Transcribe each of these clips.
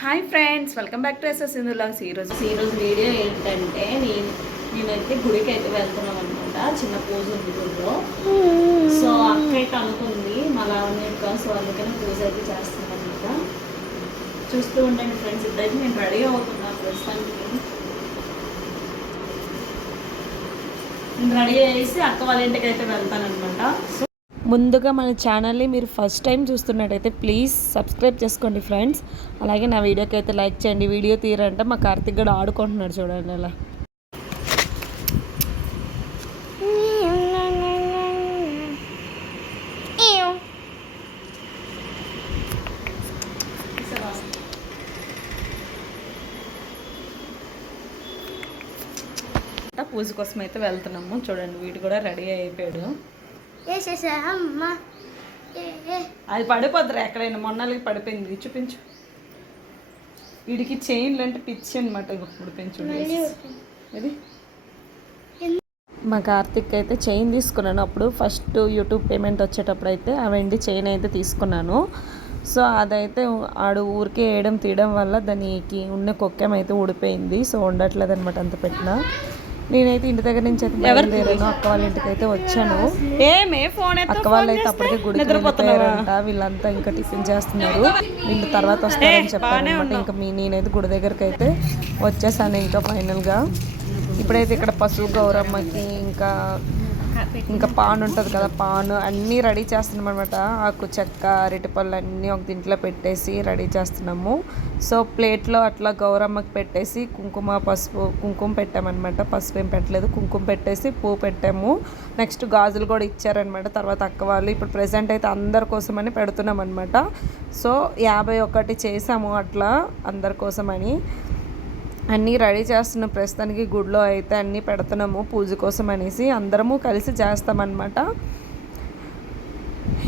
Hi friends welcome back to SS logs ఈరోజు ఈరోజు video ఏంటంటే నేను నేనైతే గుడికి అయితే వెళ్తున్నాం అనమాట చిన్న పూజ ఉంది గుడిలో. సో అక్క అయితే అనుకుంది మా లావణ్య యొక్క సో అందుకని పూజ అయితే చేస్తున్నాం అనమాట చూస్తూ ఉండండి ఫ్రెండ్స్ ఇద్దరైతే నేను రెడీ అవుతున్నాను ప్రస్తుతానికి. నేను రెడీ అయ్యేసి అక్క వాళ్ళ ఇంటికి అయితే వెళ్తాను అనమాట సో ముందుగా మన ఛానల్ని మీరు ఫస్ట్ టైం చూస్తున్నట్టయితే ప్లీజ్ సబ్స్క్రైబ్ చేసుకోండి ఫ్రెండ్స్. అలాగే నా వీడియోకి అయితే లైక్ చేయండి. వీడియో తీరంటే మా కార్తిక్ గడు ఆడుకుంటున్నాడు చూడండి అలా పూజ కోసం అయితే వెళ్తున్నాము. చూడండి వీడు కూడా రెడీ అయిపోయాడు. అమ్మ. అది పడిపోద్దురా ఎక్కడైనా. మొన్నలకి పడిపోయింది. చూపించు. వీడికి చైన్లు అంటే పిచ్చి అనమాట ఇప్పుడు పెంచు ఇది మా కార్తిక్ అయితే చైన్ తీసుకున్నాను. అప్పుడు ఫస్ట్ యూట్యూబ్ పేమెంట్ వచ్చేటప్పుడు అయితే ఆ వెండి చైన్ అయితే తీసుకున్నాను. సో అదైతే ఆడు ఊరికే వేయడం తీయడం వల్ల దానికి ఉన్న కొక్కెం అయితే ఊడిపోయింది. సో ఉండట్లేదు అనమాట అంత పెట్టిన. నేనైతే ఇంటి దగ్గర నుంచి అయితే బయలుదేరాను. అక్క వాళ్ళ ఇంటికి అయితే వచ్చాను. ఏమే ఫోన్ అక్క వాళ్ళు అయితే అప్పటికే వెళ్ళిపోయారంట. వీళ్ళంతా ఇంకా టిఫిన్ చేస్తున్నారు. వీళ్ళు తర్వాత వస్తారని చెప్పారనమాట. ఇంకా మీ నేనైతే గుడి దగ్గరికి అయితే వచ్చేసాను ఇంకా ఫైనల్గా. ఇప్పుడైతే ఇక్కడ పశువు గౌరమ్మకి ఇంకా ఇంకా పాన్ ఉంటుంది కదా పాన్ అన్నీ రెడీ చేస్తున్నాం అనమాట ఆకు చెక్క అరటిపళ్ళు అన్నీ ఒక దీంట్లో పెట్టేసి రెడీ చేస్తున్నాము. సో ప్లేట్లో అట్లా గౌరమ్మకి పెట్టేసి కుంకుమ పసుపు కుంకుమ పెట్టామన్నమాట. పసుపు ఏం పెట్టలేదు కుంకుమ పెట్టేసి పువ్వు పెట్టాము. నెక్స్ట్ గాజులు కూడా ఇచ్చారనమాట తర్వాత అక్క వాళ్ళు ఇప్పుడు ప్రజెంట్ అయితే అందరి కోసమని పెడుతున్నాం అనమాట సో యాభై ఒకటి చేసాము అట్లా అందరి కోసమని. అన్నీ రెడీ చేస్తున్న ప్రస్తుతానికి గుడిలో అయితే అన్నీ పెడుతున్నాము పూజ కోసం అనేసి అందరము కలిసి చేస్తామన్నమాట.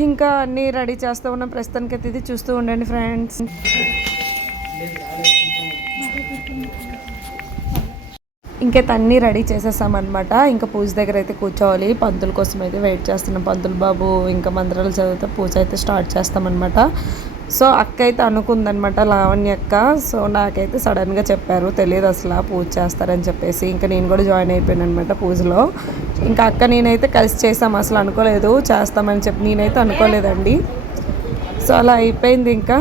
ఇంకా అన్నీ రెడీ చేస్తూ ఉన్న. ప్రస్తుతానికి అయితే ఇది చూస్తూ ఉండండి ఫ్రెండ్స్. ఇంకైతే అన్నీ రెడీ చేసేసామన్నమాట. ఇంకా పూజ దగ్గర అయితే కూర్చోవాలి. పంతుల కోసం అయితే వెయిట్ చేస్తున్నాం. పంతులు బాబు ఇంకా మంత్రాలు చదివితే పూజ అయితే స్టార్ట్ చేస్తామన్నమాట. సో అక్క అయితే అనుకుందనమాట లావణ్య అక్క సో నాకైతే సడన్గా చెప్పారు తెలియదు అసలు పూజ చేస్తారని చెప్పేసి. ఇంకా నేను కూడా జాయిన్ అయిపోయాను అనమాట పూజలో. ఇంకా అక్క నేనైతే కలిసి చేసాం అసలు అనుకోలేదు. చేస్తామని చెప్పి నేనైతే అనుకోలేదండి. సో అలా అయిపోయింది ఇంకా.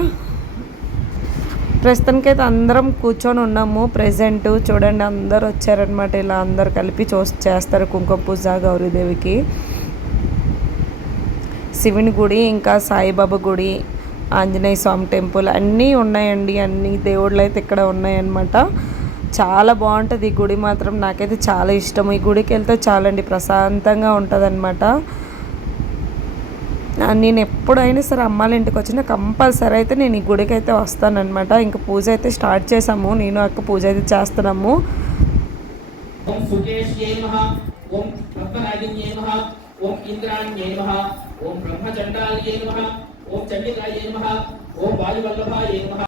ప్రస్తుతానికైతే అందరం కూర్చొని ఉన్నాము ప్రెసెంట్ చూడండి అందరు వచ్చారనమాట ఇలా అందరు కలిపి చూ చేస్తారు కుంకుమ పూజ గౌరీదేవికి. శివుని గుడి ఇంకా సాయిబాబా గుడి ఆంజనేయ స్వామి టెంపుల్ అన్నీ ఉన్నాయండి అన్ని దేవుళ్ళు అయితే ఇక్కడ ఉన్నాయన్నమాట. చాలా బాగుంటుంది. ఈ గుడి మాత్రం నాకైతే చాలా ఇష్టం. ఈ గుడికి వెళ్తే చాలండి ప్రశాంతంగా ఉంటుంది అనమాట నేను ఎప్పుడైనా సరే అమ్మాళ్ళ ఇంటికి వచ్చినా కంపల్సరీ అయితే నేను ఈ గుడికి అయితే వస్తానన్నమాట. ఇంకా పూజ అయితే స్టార్ట్ చేసాము నేను అక్క పూజ అయితే చేస్తున్నాము. ఓం ఓం బ్రహ్మచండాల్యై నమః ఓం చండికాయై నమః ఓం వాయువల్లభాయై నమః.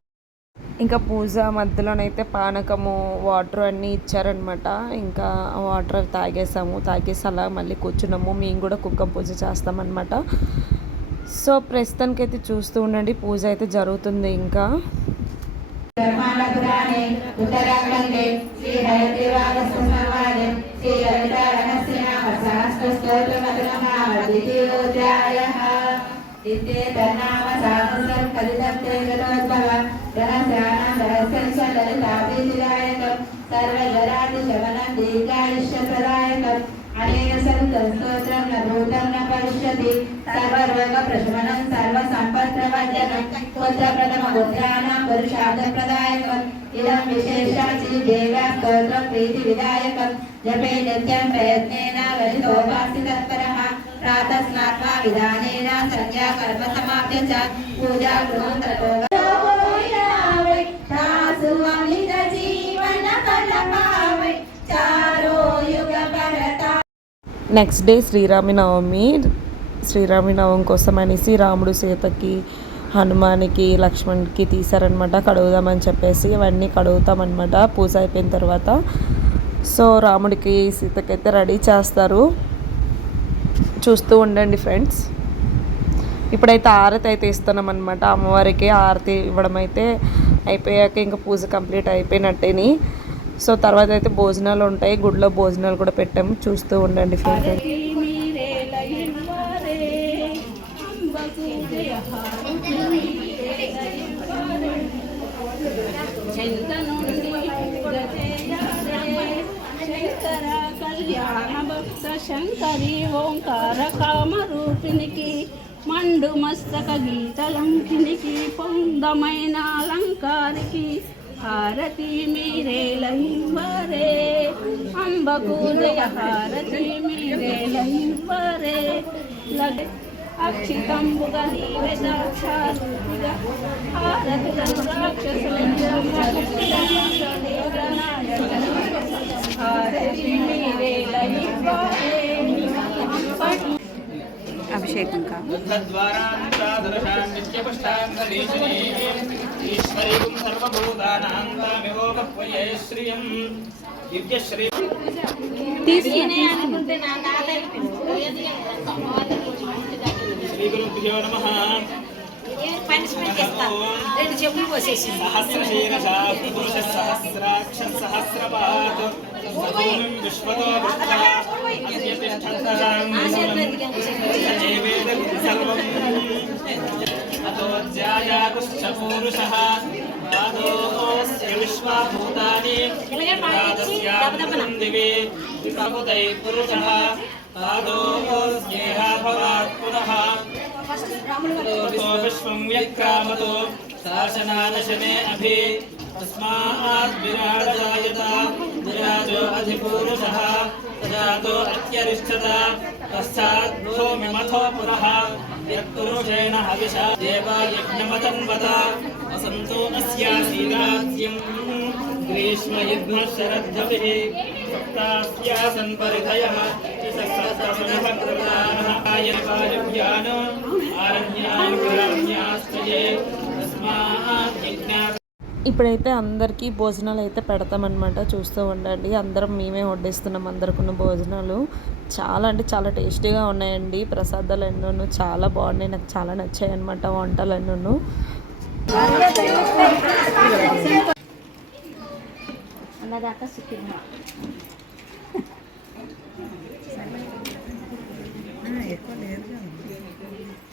ఇంకా పూజ మధ్యలోనైతే పానకము వాటర్ అన్నీ ఇచ్చారనమాట ఇంకా వాటర్ తాగేసాము. తాగేసి అలా మళ్ళీ కూర్చున్నాము. మేము కూడా కుక్క పూజ చేస్తామన్నమాట. సో ప్రస్తుతానికైతే చూస్తూ ఉండండి. పూజ అయితే జరుగుతుంది ఇంకా. శ్రీ హయదేవాదసంవాదే శ్రీ లలితారణస్య నామ సహస్రస్తోత్రమధురమావర్ధితోధ్యాయः दित्ये तन्नाम साहस्रं कलितं ते गतोद्भव रहस्यानां रहस्यं च ललिताभिधिदायकं सर्वजरादिशमनं दीर्घायुष्यप्रदायकम् अनेन सन्तं स्तोत्रं न भूतं न भविष्यति सर्वरोगप्रशमनं सर्वसम्पत्प्रवर्धनं पुत्रप्रथमपुत्राणां पुरुषार्थप्रदायकम् इदं विशेषाचि देव्या स्तोत्रं प्रीतिविदायकं जपे नित्यं प्रयत्नेन ललितोपासितत्परः प्रातः स्नात्वा विधानेन सन्ध्या कर्मसमाप्य च पूजा गृहं ततो जीवन कलपावै चारो युग भरता నెక్స్ట్ డే శ్రీరామనవమి శ్రీరామనవమి కోసం అనేసి రాముడు సీతకి హనుమానికి లక్ష్మణ్కి తీసారనమాట కడుగుదామని చెప్పేసి అవన్నీ కడుగుతామన్నమాట పూజ అయిపోయిన తర్వాత సో రాముడికి సీతకైతే రెడీ చేస్తారు చూస్తూ ఉండండి ఫ్రెండ్స్. ఇప్పుడైతే ఆరతి అయితే ఇస్తున్నాం అనమాట అమ్మవారికి ఆరతి ఇవ్వడం అయితే అయిపోయాక ఇంకా పూజ కంప్లీట్ అయిపోయినట్టేని. సో తర్వాత అయితే భోజనాలు ఉంటాయి. గుడిలో భోజనాలు కూడా పెట్టాము. చూస్తూ ఉండండి ఫ్రెండ్స్. శంకర కళ్యాణ భక్త శంకరి ఓంకార కామరూపినికి మండు మస్తక గీతలంకినికి పొందమైన అలంకారికి హారతి మీరే ఇవ్వరే అంబకు హారతి మీరే ఇవ్వరే అక్షితంబుగా నీవే హారతి మీరేల ఇవ్వరే అభిషేకం కా ఈశ్వరీం సర్వభూతానాం తామివోపక్వయే శ్రియం దివ్యశ్రీ శ్రీ గురుభ్యో నమ సహస్రశీర్ష పురుష సహస్రాక్ష సహస్రపాత్ సహోమిం విశ్వతో వృత్తా అస్య తిష్టంతరాం సజీవేద సర్వం అతోధ్యాయాగుశ్చ పూరుషः विश्वं व्यक्रामतो शासनादशने अभि तस्मात् विराडजायत विराजो अधिपूरुषः, तजातो अत्यरिष्ठत पश्चात् भूमिमथो पुरः। यत्पुरुषेण हविषा देवा यज्ञमतन्वत वसन्तो अस्यासीदात्यम् ग्रीष्मयुग्मशरद्धभिः सप्तास्यासन्परिधयः चतुर्दशकृताः आयकालभ्यान् ఇప్పుడైతే అందరికీ భోజనాలు అయితే పెడతామన్నమాట. చూస్తూ ఉండండి. అందరం మేమే వడ్డిస్తున్నాం అందరికున్న భోజనాలు. చాలా అంటే చాలా టేస్టీగా ఉన్నాయండి. ప్రసాదాలు ఎన్నోను చాలా బాగున్నాయి. నాకు చాలా నచ్చాయి అనమాట వంటలు ఎన్నోను ఎక్కువ లేదు.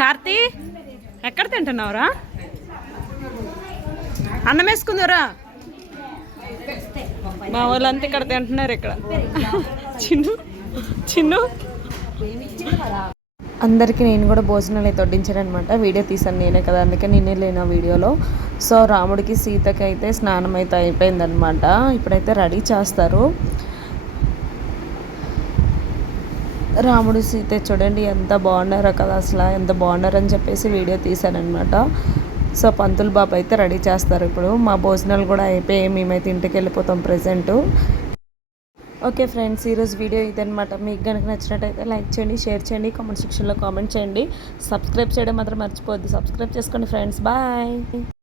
కార్తీ ఎక్కడ తింటున్నావురా? అన్నం వేసుకుందరా మా వాళ్ళంతా ఇక్కడ తింటున్నారు ఇక్కడ. చిన్ను చిన్ను. అందరికీ నేను కూడా భోజనాలు అయితే వడ్డించాను అనమాట వీడియో తీసాను నేనే కదా అందుకే నేనే లేను ఆ వీడియోలో. సో రాముడికి సీతకి అయితే స్నానం అయితే అయిపోయిందనమాట ఇప్పుడైతే రెడీ చేస్తారు. రాముడు సీత చూడండి ఎంత బాగున్నారో కదా అసలు ఎంత బాగున్నారని చెప్పేసి వీడియో తీశానమాట సో పంతులు బాబు అయితే రెడీ చేస్తారు ఇప్పుడు. మా భోజనాలు కూడా అయిపోయి మేమైతే ఇంటికి వెళ్ళిపోతాం ప్రజెంటు. ఓకే ఫ్రెండ్స్ ఈరోజు వీడియో ఇదనమాట మీకు కనుక నచ్చినట్టయితే లైక్ చేయండి షేర్ చేయండి కామెంట్ సెక్షన్లో కామెంట్ చేయండి. సబ్స్క్రైబ్ చేయడం మాత్రం మర్చిపోద్ది సబ్స్క్రైబ్ చేసుకోండి ఫ్రెండ్స్. బాయ్.